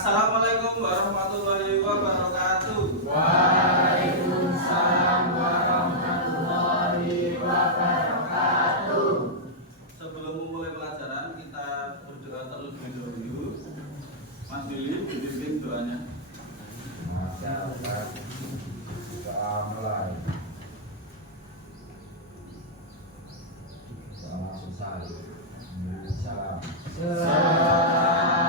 Assalamualaikum warahmatullahi wabarakatuh. Waalaikumsalam warahmatullahi wabarakatuh. Sebelum memulai pelajaran, kita berdoa terlebih dahulu. Mas Billy, dipimpin doanya. Masyaallah. Doa mulai. Doa selesai. Salam. Selamat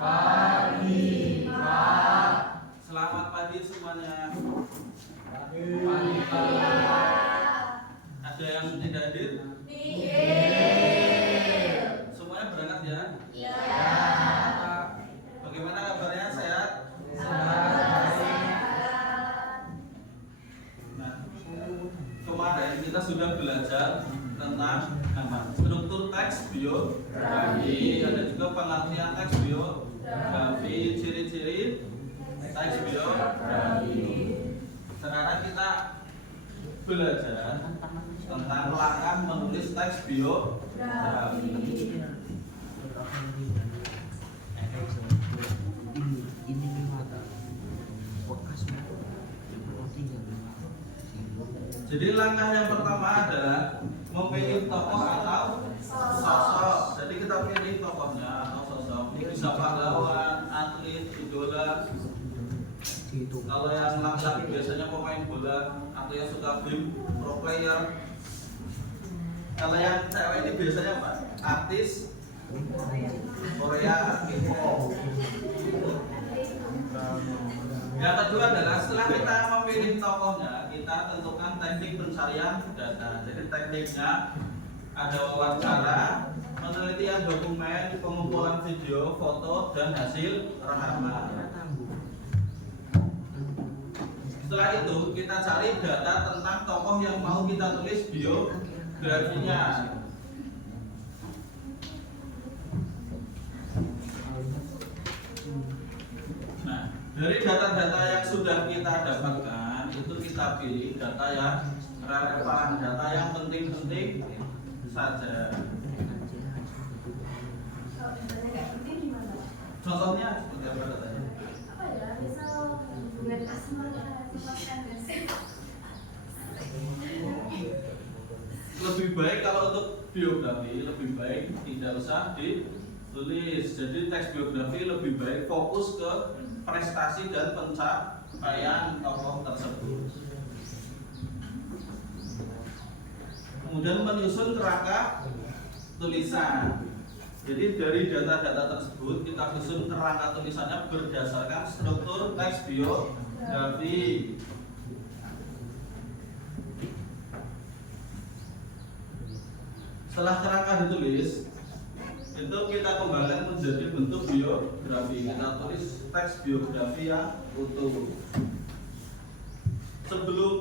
pagi, Pak. Selamat pagi semuanya. Pagi. Ada yang tidak hadir? Semuanya berangkat ya? Iya. Bagaimana kabarnya? Sehat? Nah, kemarin kita sudah belajar tentang struktur teks biografi, ada juga pengertian teks biografi, ciri-ciri teks biografi. Sekarang kita belajar tentang langkah menulis teks biografi. Jadi langkah yang pertama adalah memilih tokoh atau sosok. Jadi kita pilih tokohnya atau sosok. Ini bisa pahlawan, atlet, idola. Kalau yang laki-laki biasanya pemain bola atau yang suka game, pro player. Kalau yang cewek ini biasanya apa? Artis Korea, K-pop. Yang kedua adalah setelah kita memilih tokohnya, kita tentukan teknik pencarian data. Jadi tekniknya ada wawancara, penelitian dokumen, pengumpulan video, foto, dan hasil rekaman. Setelah itu kita cari data tentang tokoh yang mau kita tulis biografinya. Nah, dari data-data yang sudah kita dapatkan, itu kita pilih data yang relevan, data yang penting-penting saja. Kalau misalnya nggak penting gimana? Contohnya seperti apa datanya? Apa ya? Misal hubungan asmara sama Lebih baik kalau untuk biografi, lebih baik tidak usah ditulis. Jadi teks biografi lebih baik fokus ke prestasi dan pencapaian tokoh tersebut. Kemudian menyusun kerangka tulisan. Jadi dari data-data tersebut kita susun kerangka tulisannya berdasarkan struktur teks biografi. Setelah kerangka ditulis, itu kita kembangkan menjadi bentuk biografi. Kita tulis teks biografi yang utuh. Sebelum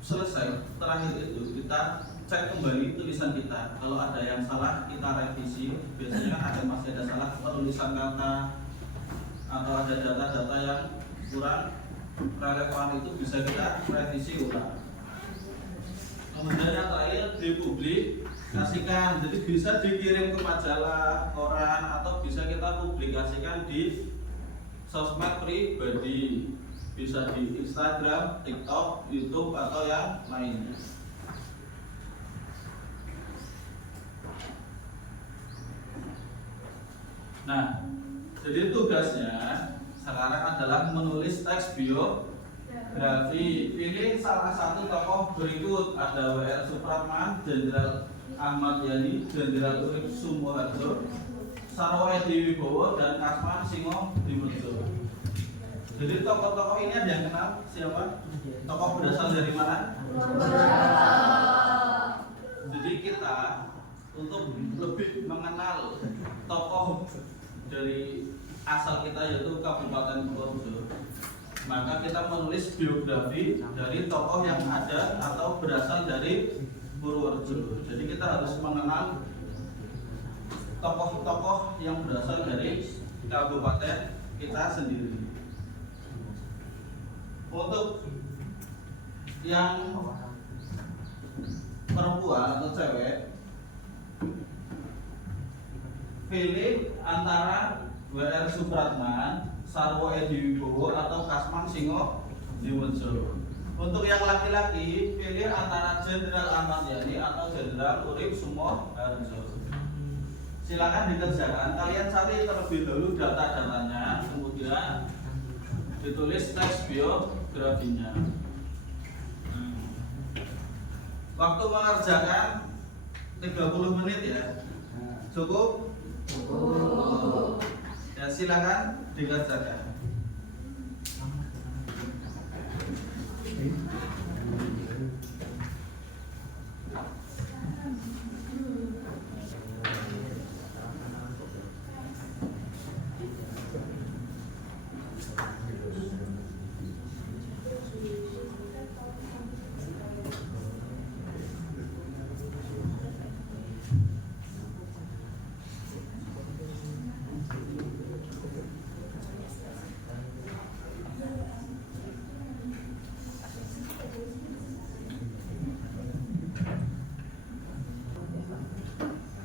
selesai, terakhir itu kita cek kembali tulisan kita. Kalau ada yang salah, kita revisi. Biasanya kan masih ada salah penulisan kata atau ada data-data yang kurang relevan, itu bisa kita revisi ulang. Kemudian yang terakhir dipublikasikan, jadi bisa dikirim ke majalah, koran, atau bisa kita publikasikan di sosmed pribadi, bisa di Instagram, TikTok, YouTube, atau yang lainnya. Nah, jadi tugasnya sekarang adalah menulis teks biografi. Pilih salah satu tokoh berikut, ada W.R. Supratman, Jenderal Ahmad Yani, Jenderal Urip Sumoharjo, Sarwo Edi Wibowo, dan Kasman Singo Dimurjo. Jadi tokoh-tokoh ini ada yang kenal siapa? Tokoh berasal dari mana? Jadi kita untuk lebih mengenal tokoh dari asal kita, yaitu Kabupaten Purworejo, maka kita menulis biografi dari tokoh yang ada atau berasal dari Purworejo. Jadi kita harus mengenal tokoh-tokoh yang berasal dari kabupaten kita sendiri. Untuk yang perempuan atau cewek, pilih antara W.R. Supratman, Sarwo Edi Wibowo atau Kasman Singo Jiwojo. Untuk yang laki-laki pilih antara Jenderal Ahmad Yani atau Jenderal Urip Sumoharjo. Silakan dikerjakan. Kalian cari terlebih dahulu data-datanya, kemudian ditulis teks biografinya. Waktu mengerjakan 30 menit ya. Cukup? Cukup. Ya silakan dikerjakan.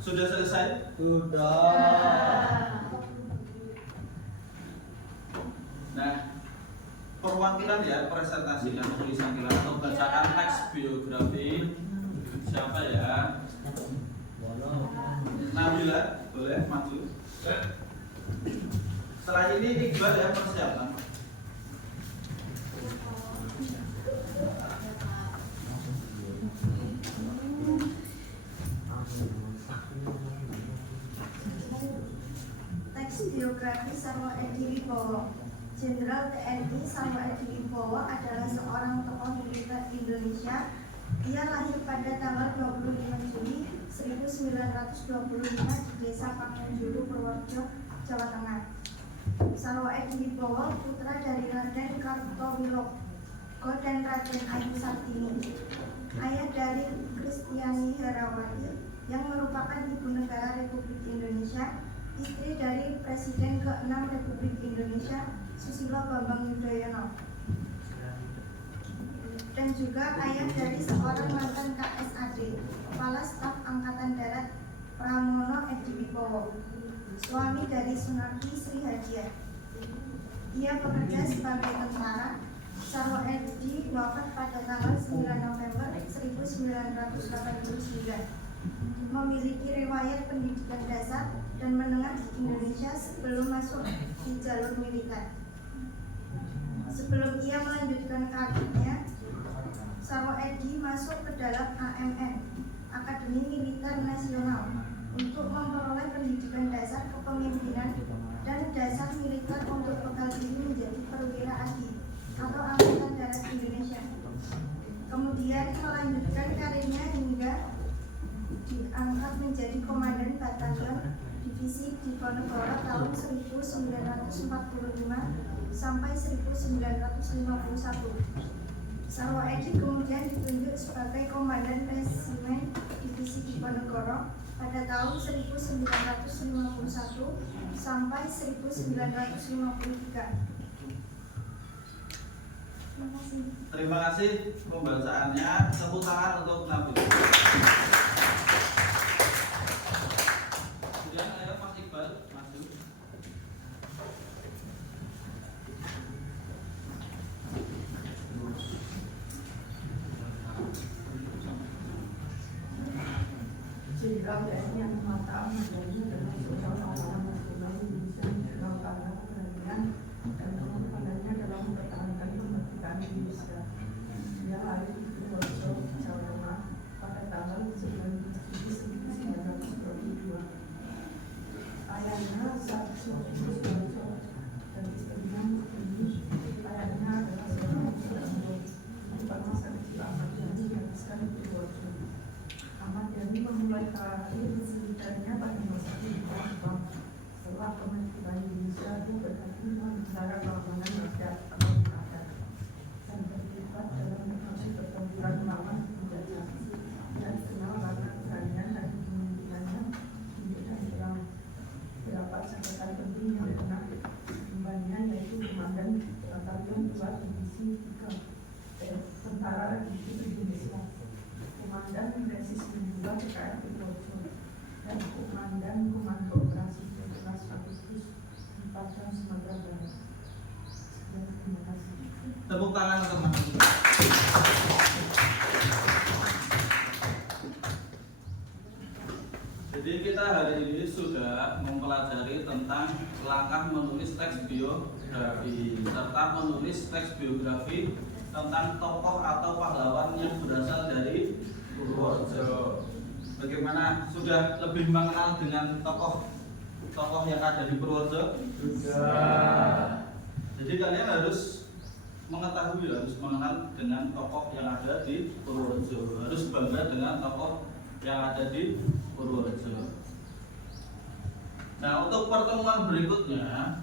Sudah selesai? Sudah. Nah, perwakilan ya presentasi dan tulisan kita atau bacaan teks biografi siapa ya? Nabila, boleh maju. Setelah ini Iqbal ya persiapan. Teks biografi Sarwo Edi Wibowo. Jenderal TNI Sarwo Edi Wibowo adalah seorang tokoh militer Indonesia. Ia lahir pada tanggal 25 Juli 1925 di Desa Pakenjulu, Purworejo, Jawa Tengah. Sarwo Edi Wibowo putra dari Raden Kartowilogo dan Raden Ayu Sartini. Ayah dari Kristiani Herawati yang merupakan ibu negara Republik Indonesia, istri dari Presiden ke-6 Republik Indonesia Susilo Bambang Yudhoyono, dan juga ayah dari seorang mantan KSAD, Kepala Staf Angkatan Darat Pramono Edi Wibowo, suami dari Sunarti Sri Hadiah. Ia bekerja sebagai tentara. Sarwo Edi wafat pada tanggal 9 November 1989. Memiliki riwayat pendidikan dasar dan menengah di Indonesia sebelum masuk di jalur militer. Sebelum ia melanjutkan karirnya, Sarwo Edi masuk ke dalam AMN, Akademi Militer Nasional, untuk memperoleh pendidikan dasar kepemimpinan dan dasar militer untuk bekal diri menjadi perwira adi atau Angkatan Darat Indonesia. Kemudian melanjutkan karirnya hingga diangkat menjadi Komandan Batalion Divisi Diponegoro tahun 1945 sampai 1951. Sarwo Edi kemudian ditunjuk sebagai Komandan Resimen Divisi Diponegoro pada tahun 1951 sampai 1953. Terima kasih pembacaannya. Tepuk tangan untuk Nabila. Kemudian ayo Mas Iqbal maju. Jenderal TNI yang mata menjadi adalah seorang orang nasional Indonesia dalam karena keberanian dan kemampuannya dalam mempertahankan kemerdekaan Indonesia. Dia lahir di Purworejo, Jawa Tengah pada tanggal 9 Juli 1922. Ayahnya Sarjo Suwarjo dan istrinya Mutini. Ayahnya adalah seorang gubernur merupakan kecil Ahmad Yani yang besar di Purworejo. Ahmad Yani memulai karir militernya pada masa kehidupan Jepang. Setelah kemerdekaan Indonesia, dia berarti membesarkan keamanan rakyat atau rakyat dan terlibat dalam proses pertempuran melawan penjajah. Dia dikenal karena keberanian dan kepemimpinannya di medan perang. Beberapa catatan penting yang pernah diembannya yaitu Komandan Batalion 2 Divisi 3 Tentara Republik Indonesia, Komandan Resimen 2 PKR Purworejo, dan Komandan Komando Operasi tangan teman-teman. Jadi kita hari ini sudah mempelajari tentang langkah menulis teks biografi serta menulis teks biografi tentang tokoh atau pahlawan yang berasal dari Purworejo. Bagaimana, sudah lebih mengenal dengan tokoh yang ada di Purworejo? Sudah. Jadi kalian harus mengetahui, harus mengenal dengan tokoh yang ada di Purworejo, harus bangga dengan tokoh yang ada di Purworejo. Nah, untuk pertemuan berikutnya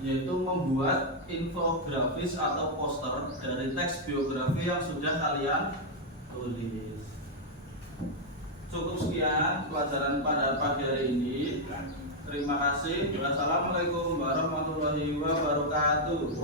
yaitu membuat infografis atau poster dari teks biografi yang sudah kalian tulis. Cukup sekian pelajaran pada pagi hari ini. Terima kasih. Wassalamualaikum warahmatullahi wabarakatuh.